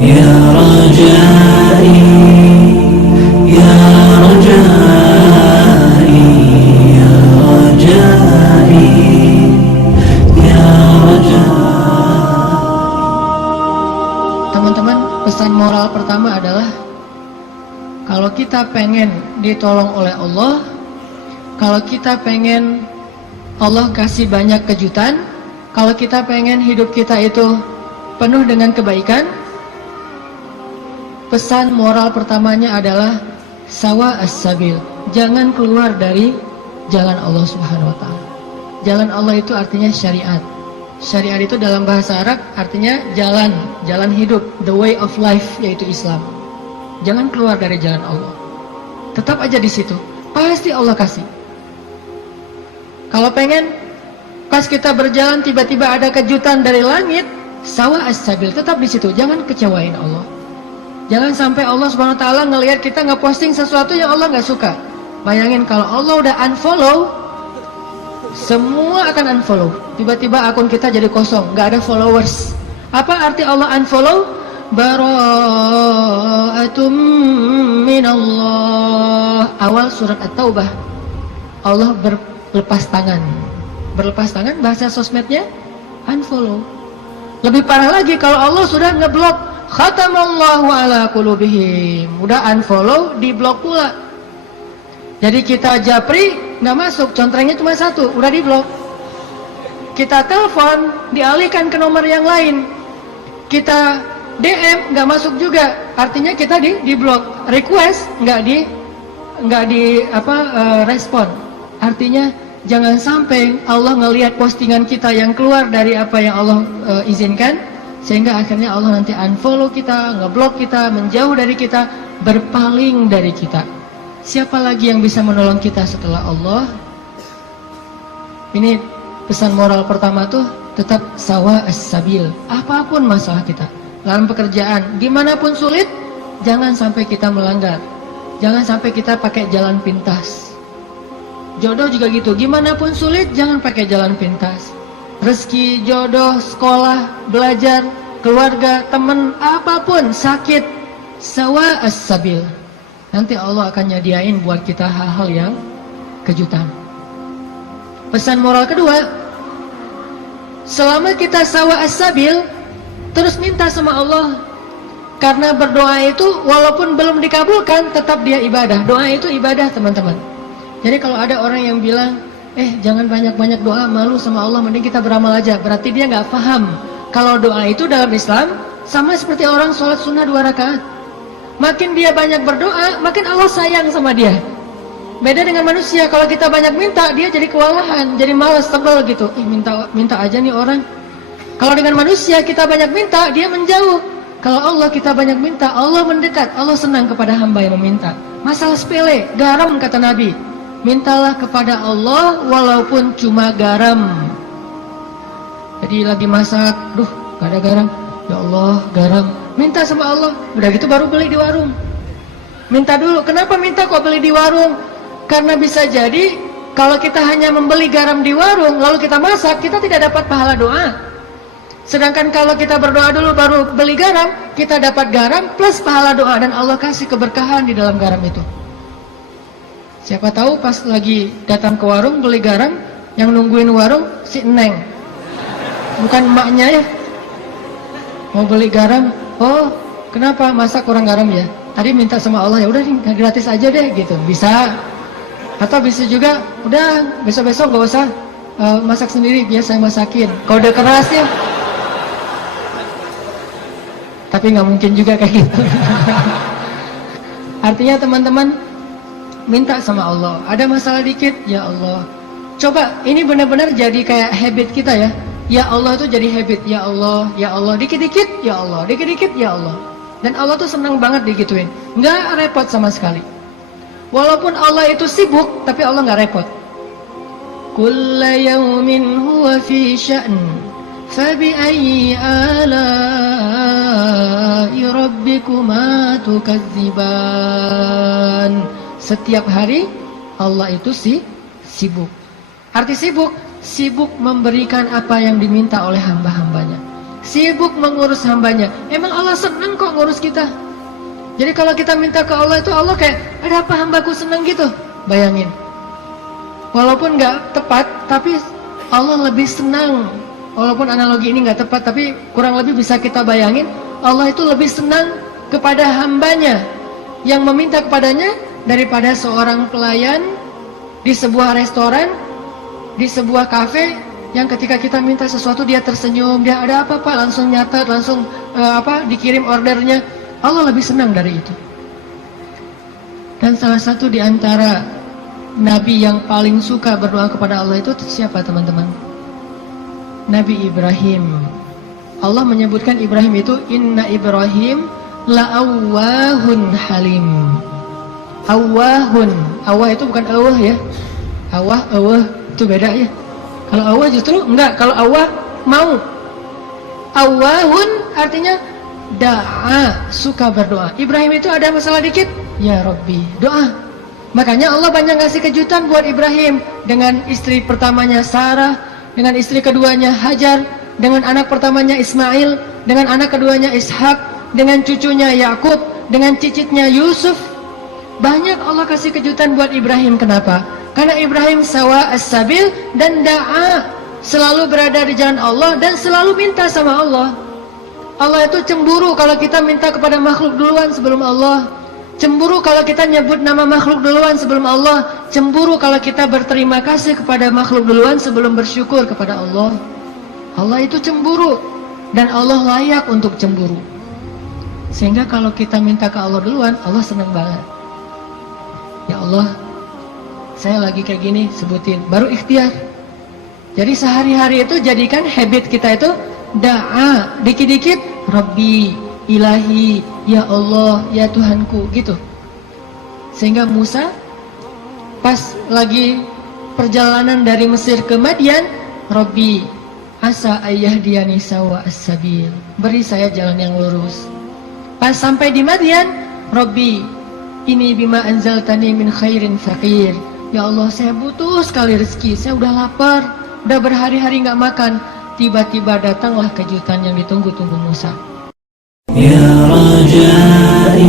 يا رجائي يا رجائي يا رجائي يا رجائي. Teman-teman, pesan moral pertama adalah kalau kita pengen ditolong oleh Allah, kalau kita pengen Allah kasih banyak kejutan, kalau kita pengen hidup kita itu penuh dengan kebaikan, pesan moral pertamanya adalah sawa as-sabil. Jangan keluar dari jalan Allah Subhanahu wa taala. Jalan Allah itu artinya syariat. Syariat itu dalam bahasa Arab artinya jalan hidup, the way of life, yaitu Islam. Jangan keluar dari jalan Allah. Tetap aja di situ. Pasti Allah kasih. Kalau pengen pas kita berjalan tiba-tiba ada kejutan dari langit, sawa as-sabil, tetap di situ. Jangan kecewain Allah. Jangan sampai Allah Subhanahu wa taala ngelihat kita ngeposting sesuatu yang Allah nggak suka. Bayangin kalau Allah udah unfollow, semua akan unfollow. Tiba-tiba akun kita jadi kosong, nggak ada followers. Apa arti Allah unfollow? Bara'atum minallah. Awal surat At-Taubah. Allah berlepas tangan. Berlepas tangan bahasa sosmednya unfollow. Lebih parah lagi kalau Allah sudah ngeblok. Khatamallahu ala qulubihim. Udah unfollow, diblok pula. Jadi kita japri nggak masuk, contrengnya cuma satu, udah diblok. Kita telepon, dialihkan ke nomor yang lain. Kita DM nggak masuk juga, artinya kita di blok. Request nggak di respon. Artinya jangan sampai Allah ngelihat postingan kita yang keluar dari apa yang Allah izinkan, sehingga akhirnya Allah nanti unfollow kita, ngeblok kita, menjauh dari kita, berpaling dari kita. Siapa lagi yang bisa menolong kita setelah Allah? Ini pesan moral pertama tuh, tetap sawa as-sabil. Apapun masalah kita dalam pekerjaan, dimanapun sulit, jangan sampai kita melanggar. Jangan sampai kita pakai jalan pintas. Jodoh juga gitu, gimana pun sulit, jangan pakai jalan pintas. Rezeki, jodoh, sekolah, belajar, keluarga, teman, apapun, sakit, sawa as-sabil. Nanti Allah akan nyediain buat kita hal-hal yang kejutan. Pesan moral kedua, selama kita sawa as-sabil, terus minta sama Allah. Karena berdoa itu walaupun belum dikabulkan, tetap dia ibadah. Doa itu ibadah, teman-teman. Jadi kalau ada orang yang bilang, jangan banyak-banyak doa, malu sama Allah, mending kita beramal aja. Berarti dia nggak paham kalau doa itu dalam Islam sama seperti orang sholat sunnah 2 rakaat. Makin dia banyak berdoa, makin Allah sayang sama dia. Beda dengan manusia, kalau kita banyak minta, dia jadi kewalahan, jadi malas, tebal gitu. Minta aja nih orang. Kalau dengan manusia kita banyak minta, dia menjauh. Kalau Allah kita banyak minta, Allah mendekat. Allah senang kepada hamba yang meminta. Masalah sepele, garam kata Nabi. Mintalah kepada Allah walaupun cuma garam. Jadi lagi masak, gak ada garam. Ya Allah, garam. Minta sama Allah. Udah gitu baru beli di warung. Minta dulu. Kenapa minta kok beli di warung? Karena bisa jadi kalau kita hanya membeli garam di warung, lalu kita masak, kita tidak dapat pahala doa. Sedangkan kalau kita berdoa dulu baru beli garam, kita dapat garam plus pahala doa, dan Allah kasih keberkahan di dalam garam itu. Siapa tahu pas lagi datang ke warung beli garam, yang nungguin warung si Neng, bukan emaknya ya. Mau beli garam, oh kenapa masak kurang garam ya? Tadi minta sama Allah, ya udah gratis aja deh gitu, bisa. Atau bisa juga, udah besok-besok gak usah masak sendiri, biar saya masakin. Kode keras ya. Tapi nggak mungkin juga kayak gitu. Artinya teman-teman, minta sama Allah. Ada masalah dikit, ya Allah. Coba ini benar-benar jadi kayak habit kita ya. Ya Allah itu jadi habit. Ya Allah, ya Allah. Dikit-dikit, ya Allah. Dikit-dikit, ya Allah. Dan Allah tuh senang banget digituin. Nggak repot sama sekali. Walaupun Allah itu sibuk, tapi Allah nggak repot. Kulla yawmin huwa fi sya'n, fabi'ayyi ala'i rabbikuma tukadziban. Setiap hari Allah itu sibuk. Arti sibuk memberikan apa yang diminta oleh hamba-hambanya. sibuk mengurus hambanya. Emang Allah senang kok ngurus kita. Jadi kalau kita minta ke Allah itu Allah kayak, ada apa hambaku senang gitu. Bayangin. Walaupun nggak tepat, tapi Allah lebih senang. Walaupun analogi ini nggak tepat, tapi kurang lebih bisa kita bayangin. Allah itu lebih senang kepada hambanya yang meminta kepadanya daripada seorang pelayan di sebuah restoran, di sebuah kafe, yang ketika kita minta sesuatu dia tersenyum, dia ada apa Pak, langsung nyatet, langsung dikirim ordernya. Allah lebih senang dari itu. Dan salah satu di antara Nabi yang paling suka berdoa kepada Allah itu siapa teman-teman? Nabi Ibrahim. Allah menyebutkan Ibrahim itu inna Ibrahim la'awwahun halim. Awwahun. Awwah itu bukan awah ya. Awah itu beda ya. Kalau awah justru enggak. Kalau awah mau. Awwahun artinya da'a, suka berdoa. Ibrahim itu ada masalah dikit, ya Rabbi, doa. Makanya Allah banyak ngasih kejutan buat Ibrahim. Dengan istri pertamanya Sarah, dengan istri keduanya Hajar, dengan anak pertamanya Ismail, dengan anak keduanya Ishak, dengan cucunya Yakub, dengan cicitnya Yusuf. Banyak Allah kasih kejutan buat Ibrahim. Kenapa? Karena Ibrahim sawa as-sabil dan da'a, selalu berada di jalan Allah dan selalu minta sama Allah. Allah itu cemburu kalau kita minta kepada makhluk duluan sebelum Allah. Cemburu kalau kita nyebut nama makhluk duluan sebelum Allah. Cemburu kalau kita berterima kasih kepada makhluk duluan sebelum bersyukur kepada Allah. Allah itu cemburu dan Allah layak untuk cemburu. Sehingga kalau kita minta ke Allah duluan, Allah senang banget. Ya Allah, saya lagi kayak gini, sebutin, baru ikhtiar. Jadi sehari-hari itu jadikan habit kita itu da'a, dikit-dikit Rabbi, Ilahi, Ya Allah, Ya Tuhanku, gitu. Sehingga Musa pas lagi perjalanan dari Mesir ke Madian, Rabbi, asa ayyahdiyani sawa as-sabil, beri saya jalan yang lurus. Pas sampai di Madian, Rabbi, ini bima anzaltani min khairin faqir. Ya Allah, saya butuh sekali rezeki, saya udah lapar, udah berhari-hari nggak makan. Tiba-tiba datanglah kejutan yang ditunggu-tunggu Musa. Ya Rajai,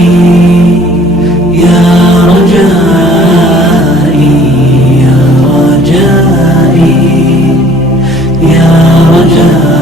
Ya Rajai, Ya Rajai, Ya Rajai.